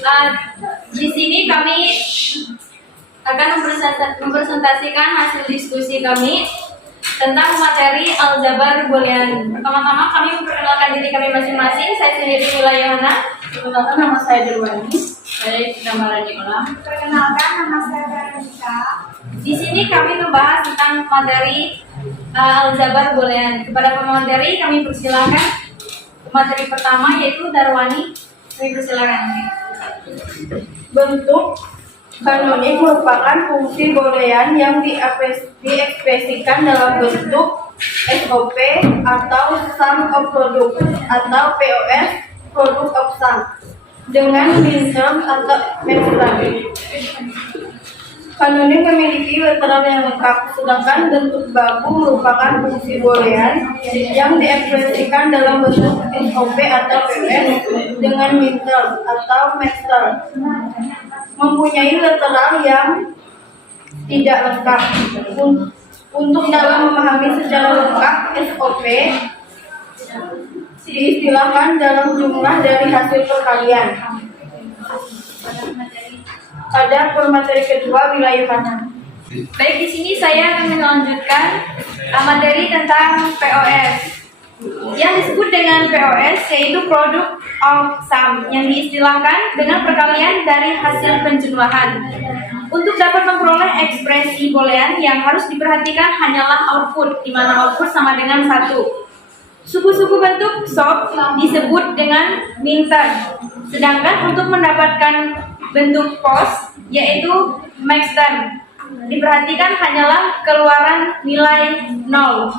Uh, di sini kami akan mempresentasikan hasil diskusi kami tentang materi aljabar boolean. Pertama-tama kami memperkenalkan diri kami masing-masing. Saya sendiri Mila Yohana. Perkenalkan, nama saya Derwani. Saya nama Radiola. Perkenalkan, nama saya Veronica. Di sini kami membahas tentang materi aljabar boolean. Kepada pemateri kami persilakan. Materi pertama yaitu Darwani. Kami persilakan. Bentuk kanonik merupakan fungsi boolean yang diekspresikan dalam bentuk SOP atau sum of product atau POS, product of sum, dengan minterm atau maxterm. Kanonik memiliki literal yang lengkap, sedangkan bentuk baku merupakan fungsi boolean yang diekspresikan dalam bentuk SOP atau POS dengan minterm atau maxterm. Mempunyai literal yang tidak lengkap. Untuk dalam memahami secara lengkap SOP diistilahkan dalam jumlah dari hasil perkalian. Pada materi kedua, wilayah mana? Baik, di sini saya akan melanjutkan materi tentang POS. Yang disebut dengan POS yaitu product of sum yang diistilahkan dengan perkalian dari hasil penjumlahan. Untuk dapat memperoleh ekspresi boolean yang harus diperhatikan hanyalah output, di mana output sama dengan 1. Suku-suku bentuk SOP disebut dengan minterm. Sedangkan untuk mendapatkan bentuk POS yaitu maxterm, diperhatikan hanyalah keluaran nilai 0.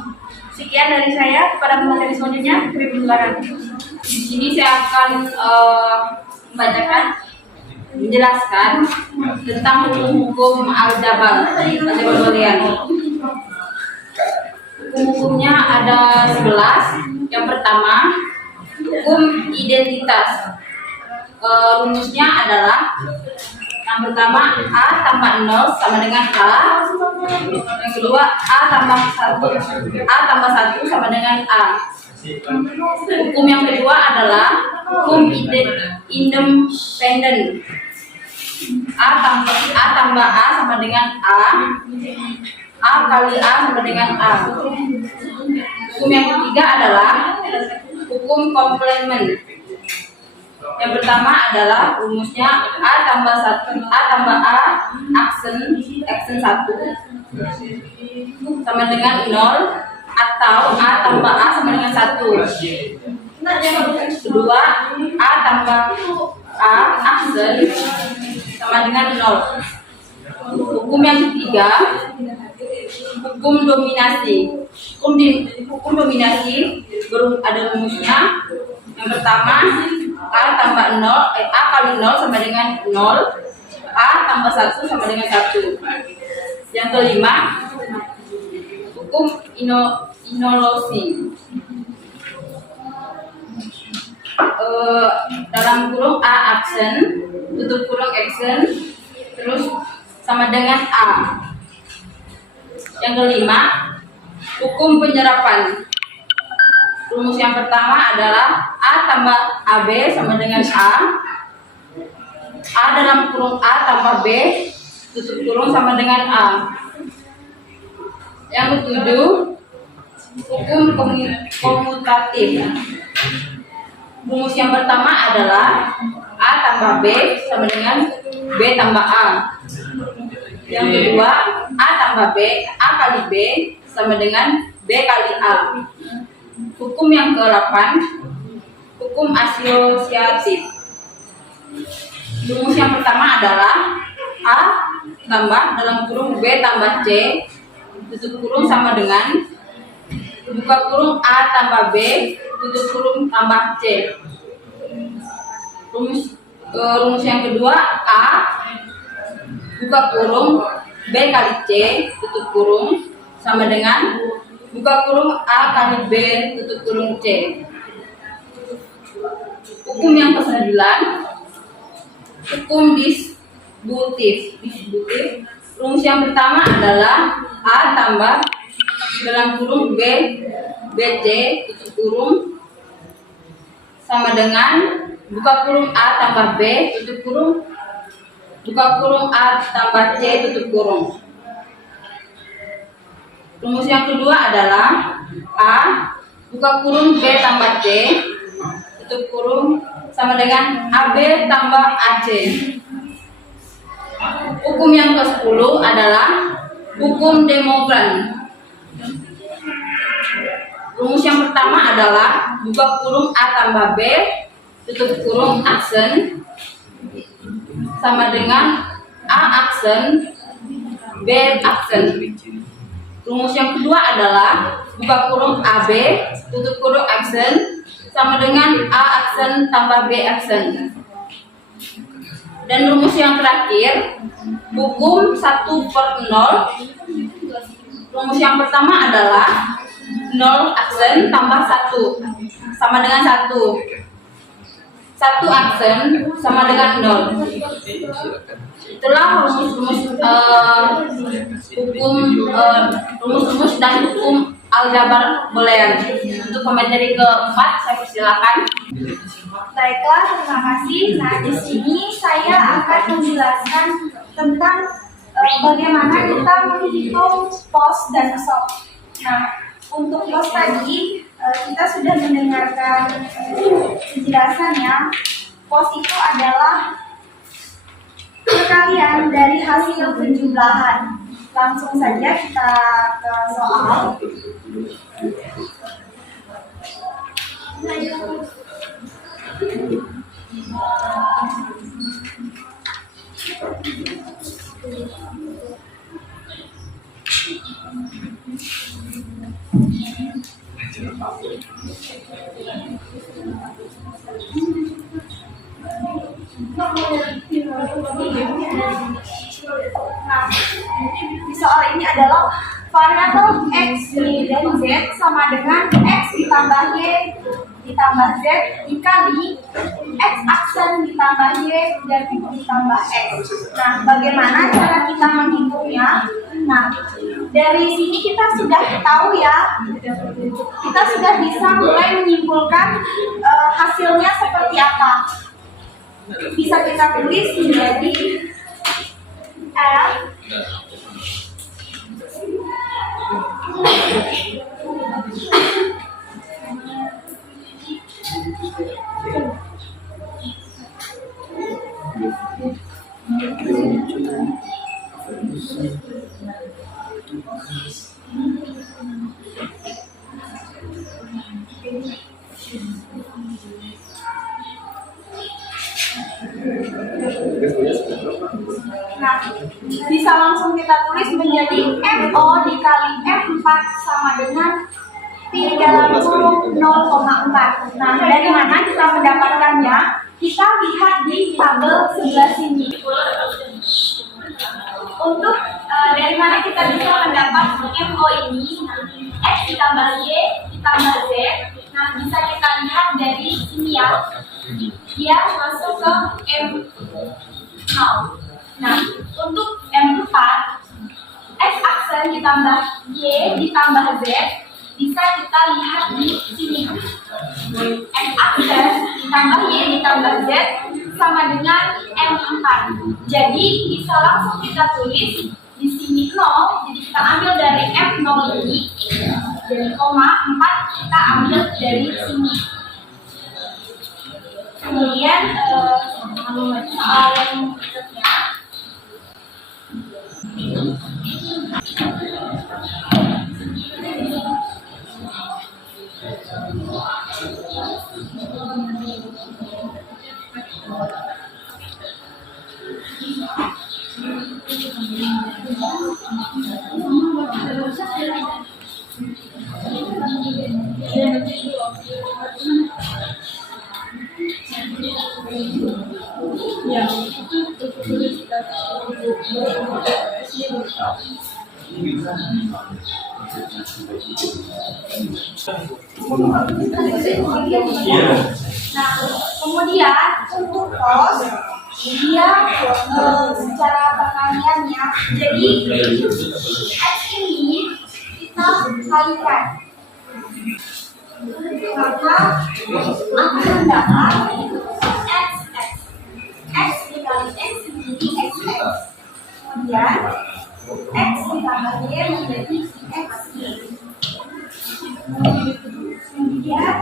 Sekian dari saya. Pada materi selanjutnya, kami persilakan. Di sini saya akan menjelaskan tentang hukum aljabar boolean. Hukumnya ada 11. Yang pertama, hukum identitas. Rumusnya adalah yang pertama A tambah 0 sama dengan A. Yang kedua A tambah 1 sama dengan A. Hukum yang kedua adalah hukum independen. A tambah A sama dengan A. A kali A sama dengan A. Hukum yang ketiga adalah hukum komplement. Yang pertama adalah rumusnya A tambah A aksen 1 sama dengan 0 atau A tambah A sama dengan 1. Kedua, A tambah A aksen sama dengan 0. Hukum yang ketiga, hukum dominasi. Hukum dominasi ada rumusnya. Yang pertama, A kali 0 sama dengan 0. A tambah 1 sama dengan 1. Yang kelima, hukum inolosi. Dalam kurung A aksen, tutup kurung aksen, terus sama dengan A. Yang kelima, hukum penyerapan. Rumus yang pertama adalah A tambah AB sama dengan A. A dalam kurung A tambah B, tutup kurung sama dengan A. Yang ketujuh, hukum komutatif. Rumus yang pertama adalah A tambah B sama dengan B tambah A. Yang kedua, A tambah B, A kali B sama dengan B kali A. Hukum yang ke-8, hukum asosiatif. Rumus yang pertama adalah A tambah dalam kurung B tambah C, tutup kurung sama dengan buka kurung A tambah B, tutup kurung tambah C. Rumus yang kedua, A buka kurung B kali C, tutup kurung sama dengan buka kurung A kali B, tutup kurung C. Hukum yang ke-9, hukum disbuktif. Rumus yang pertama adalah A tambah dalam kurung BC tutup kurung sama dengan buka kurung A tambah B, tutup kurung, buka kurung A tambah C, tutup kurung. Rumus yang kedua adalah A, buka kurung B tambah C, tutup kurung, sama dengan AB tambah AC. Hukum yang ke-10 adalah hukum Demogran. Rumus yang pertama adalah buka kurung A tambah B, tutup kurung aksen, sama dengan A aksen, B aksen. Rumus yang kedua adalah buka kurung AB, tutup kurung aksen, sama dengan A aksen tambah B aksen. Dan rumus yang terakhir, hukum 1/0. Rumus yang pertama adalah 0 aksen tambah 1 sama dengan 1. 1 aksen sama dengan 0. Itulah rumus-rumus rumus-rumus dan hukum aljabar boolean. Untuk materi keempat, saya persilakan. Baiklah, terima kasih. Nah, di sini saya akan menjelaskan tentang bagaimana kita menghitung pos dan sok. Nah, untuk pos tadi kita sudah mendengarkan penjelasannya. Pos itu adalah perkalian dari hasil penjumlahan. Langsung saja kita ke soal. Nah, di soal ini adalah variabel X, Y, dan Z sama dengan X ditambah Y ditambah Z dikali X aksen ditambah Y dan ditambah X. Nah, bagaimana cara kita menghitungnya? Nah, dari sini kita sudah tahu ya, kita sudah bisa mulai menyimpulkan hasilnya seperti apa. Bisa kita tulis menjadi F Nah, bisa langsung kita tulis menjadi FO dikali F4 sama dengan Pi dalam kurung 0,4. Nah, dari mana kita mendapatkannya? Kita lihat di tabel sebelah sini. Untuk dari mana kita bisa mendapat FO ini? X ditambah Y ditambah Z. Nah, bisa kita lihat dari sini ya. Dia masuk ke M0. Nah, untuk M4, X aksen ditambah Y ditambah Z bisa kita lihat di sini. X aksen ditambah Y ditambah Z sama dengan M4. Jadi bisa langsung kita tulis di sini 0, jadi kita ambil dari F0 ini, dan koma 4 kita ambil dari sini. Kemudian soal yang berikutnya. Nah, kemudian untuk pos dia secara perkaliannya, jadi X ini kita kalikan, maka akan mendapat Kemudian X ditambah Y menjadi XY. Kemudian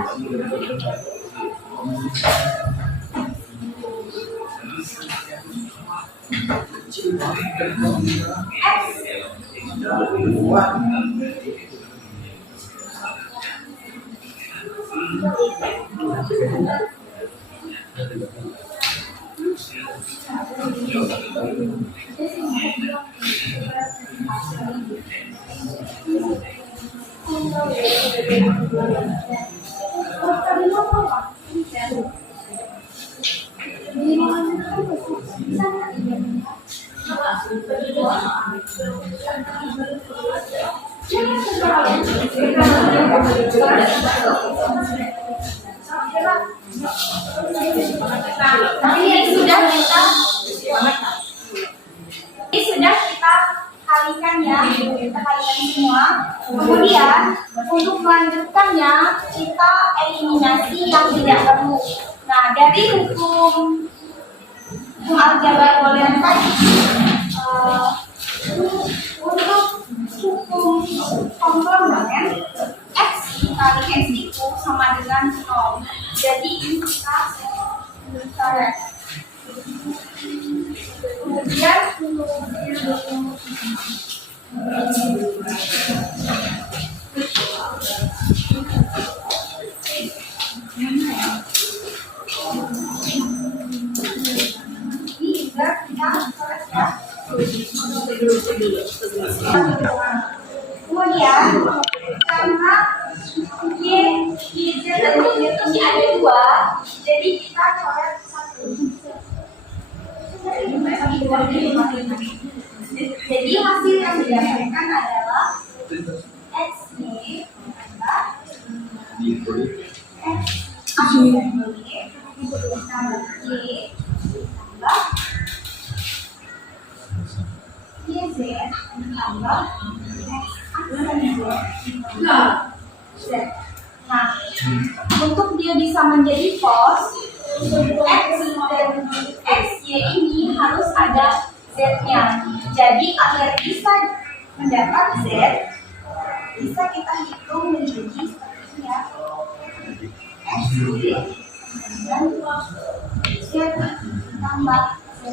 ini sudah kita kalikan ya, kita kalikan semua. Kemudian untuk melanjutkannya kita eliminasi yang tidak perlu. Nah, dari hukum aljabar boolean tadi, untuk hukum komplement x kali x itu sama dengan 0. Jadi ini kita correct. Kemudian ini juga kita correct ya. Kemudian karena Y, Z dan Y itu ada 2, jadi kita coret 1. Jadi hasil yang didapatkan adalah XY tambah X aksen Y tambah Y tambah YZ tambah X aksen Z. Nah, untuk dia bisa menjadi false, X dan XY ini harus ada Z-nya. Jadi agar bisa mendapat Z, bisa kita hitung menjadi seperti ya. XY dan Z tambah Z.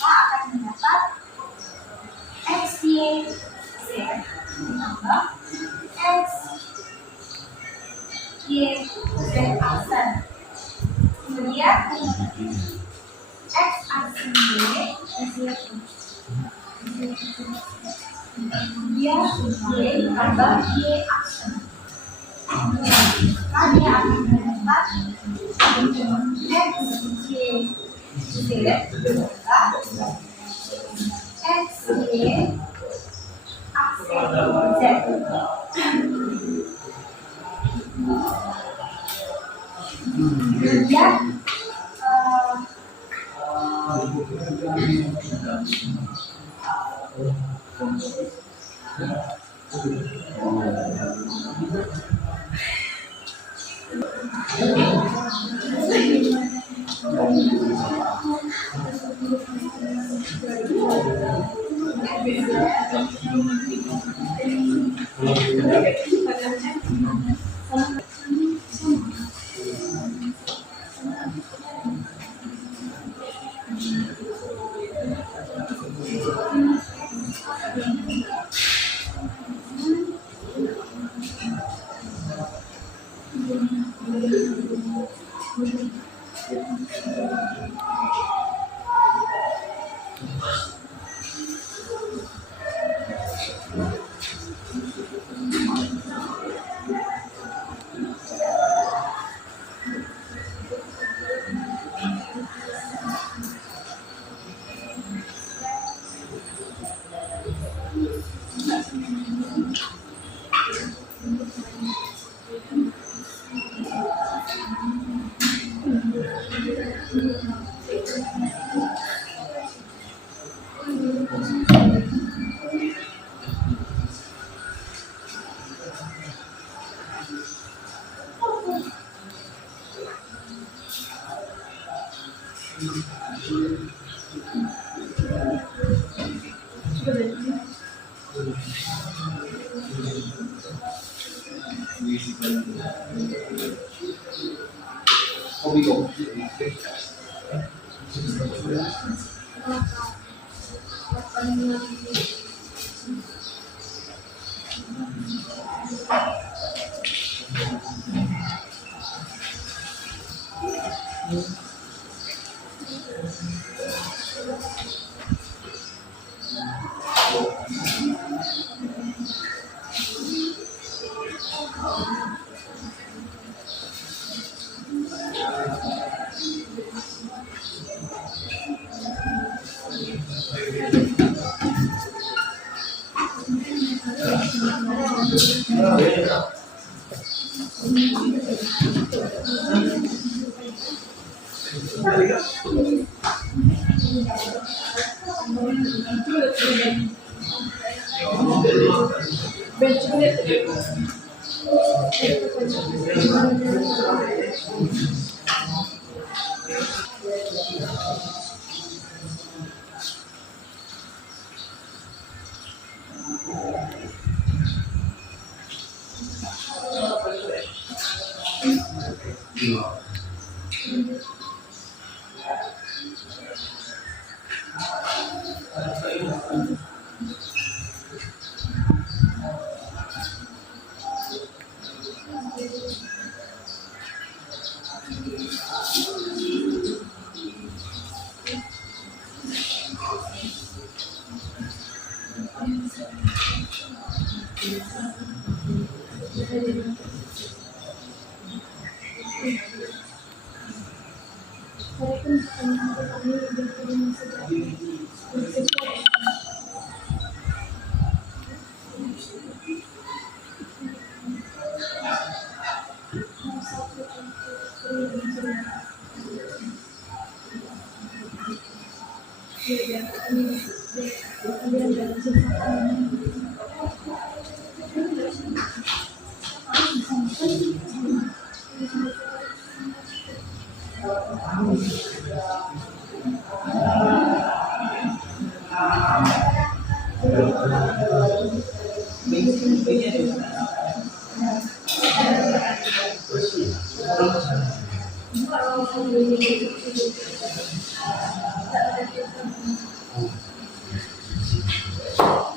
Maka akan mendapat XY Z tambah X Y Z aksen. Kemudian X aksen Y kemudian Y tambah Y aksen. Maka dia akan mendapat X Y Z tambah X Y aksen Z. Kemudian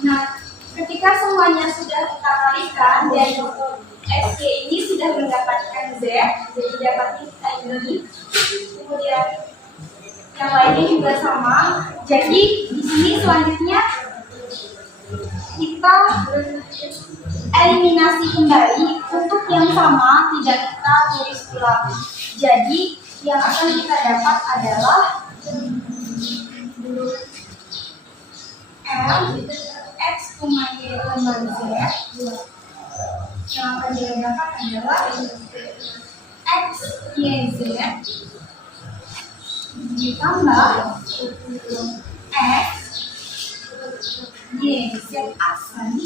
Nah, ketika semuanya sudah kita kalikan dan SG ini sudah mendapatkan Z, jadi dapatnya kita ini. Kemudian yang lainnya juga sama. Jadi di sini selanjutnya kita eliminasi kembali untuk yang sama tidak kita tulis ulang. Jadi yang akan kita dapat adalah M X, Y, Z. Yang akan diadakan adalah X, Y, Z ditambah X, Y, Z aksen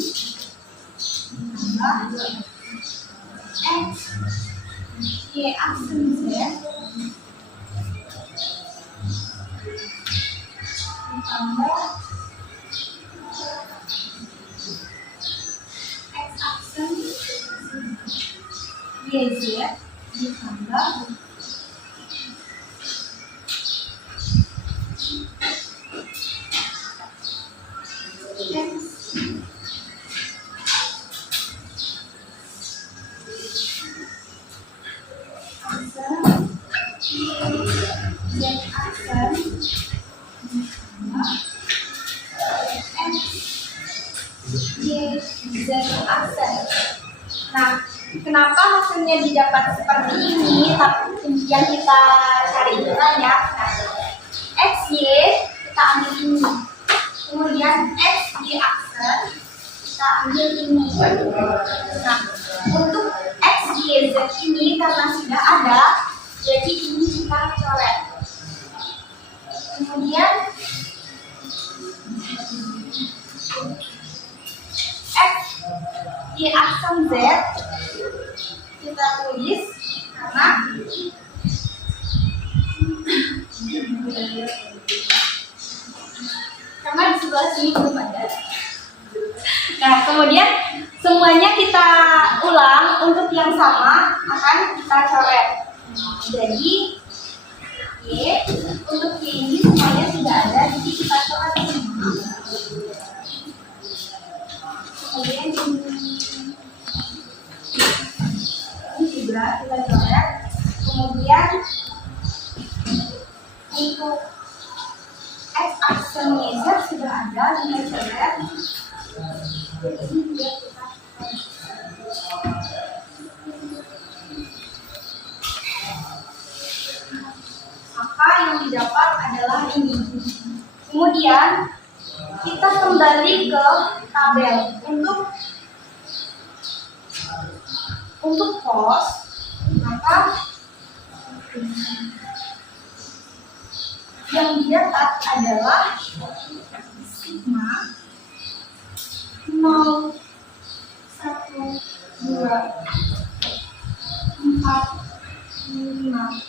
ditambah X, Y aksen Z ditambah X aksen YZ ditambah Nah, kenapa hasilnya didapat seperti ini? Tapi yang kita cari itu banyak. Nah, XY kita ambil ini, kemudian XY aksen kita ambil ini. Nah, untuk XY Z ini karena sudah ada, jadi ini kita coret. Kemudian X Y aksen Z kita tulis karena sebelah sini belum ada. Nah, kemudian semuanya kita ulang untuk yang sama akan kita coret. Jadi Y untuk Y ini semuanya sudah ada, jadi kita coret semua. Kemudian ini juga kita coret. Kemudian untuk X aksennya Z sudah ada, kita coret. Maka yang didapat adalah ini. Kemudian kita kembali ke tabel untuk cost, maka yang didapat adalah sigma 0, 1, 2, 4, 5,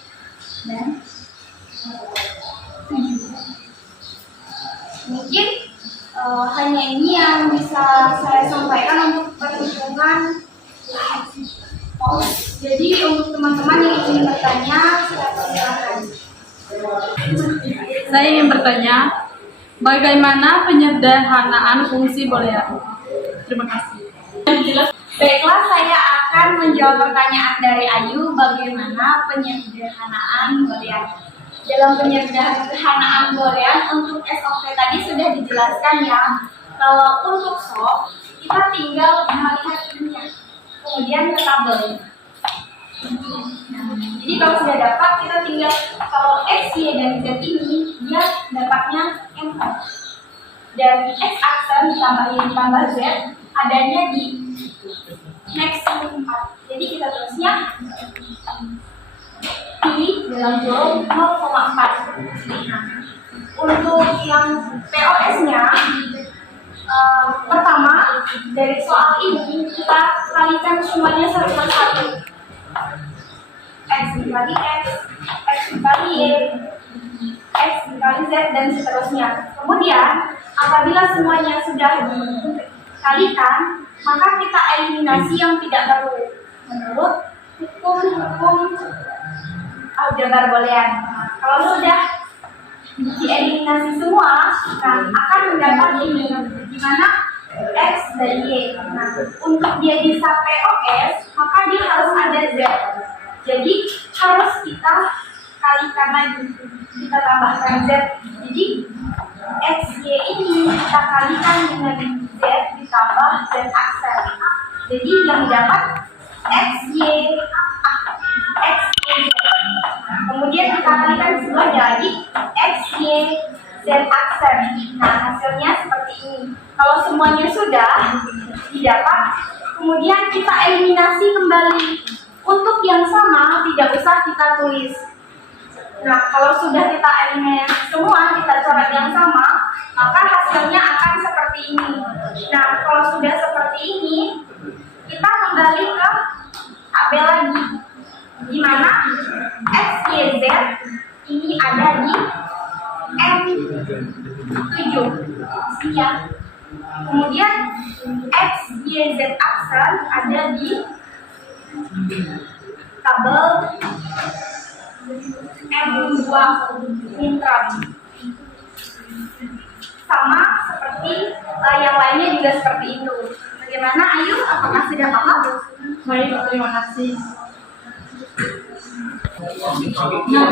dan 7. Mungkin hanya ini yang bisa saya sampaikan untuk perhitungan cost. Jadi untuk teman-teman yang ingin bertanya, silakan. Saya ingin bertanya, bagaimana penyederhanaan fungsi boolean? Terima kasih. Baiklah, saya akan menjawab pertanyaan dari Ayu, bagaimana penyederhanaan boolean. Dalam penyederhanaan boolean untuk SOP tadi sudah dijelaskan ya. Kalau untuk SOP, kita tinggal melihat ininya, kemudian ke tabelnya. Jadi kalau sudah dapat, kita tinggal kalau X, Y, dan Z ini dia dapatnya M4 dan X aksen ditambah Z adanya di next 4. Jadi kita tulisnya I dalam kurung 0,4. Untuk yang POS-nya pertama dari soal ini kita kalikan semuanya satu per satu. X dikali X, X dikali Y, X dikali Z, dan seterusnya. Kemudian, apabila semuanya sudah dikalikan, maka kita eliminasi yang tidak perlu menurut hukum aljabar boolean. Kalau sudah dieliminasi semua, nah akan mendapat ini, di mana X dan Y. Nah, untuk dia bisa POS, maka dia harus ada Z. Jadi harus kita kalikan lagi, kita tambahkan Z. Jadi X, Y ini kita kalikan dengan Z ditambah Z aksen. Jadi yang didapat X, Y, X, Y, Z. Kemudian kita kalikan semuanya lagi X, Y, Z aksen. Nah, hasilnya seperti ini. Kalau semuanya sudah didapat, kemudian kita eliminasi kembali. Untuk yang sama tidak usah kita tulis. Nah, kalau sudah kita eliminasi semua, kita coret yang sama, maka hasilnya akan seperti ini. Nah, kalau sudah seperti ini, kita kembali ke tabel lagi, di mana X, Y, Z ini ada di M7. Sekian. Kemudian X, Y, Z aksen ada di tabel M2 mintram. Sama seperti yang lainnya juga seperti itu. Bagaimana Ayu? Apakah sudah paham? Baik, terima kasih. Nah,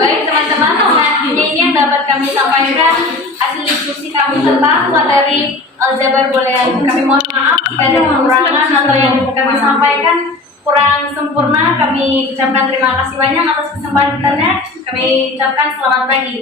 Baik teman-teman, selanjutnya ini yang dapat kami sampaikan hasil diskusi kami tentang materi aljabar boolean. Kami mohon maaf jika ada kekurangan atau yang kami sampaikan kurang sempurna. Kami ucapkan terima kasih banyak atas kesempatannya. Kami ucapkan selamat pagi.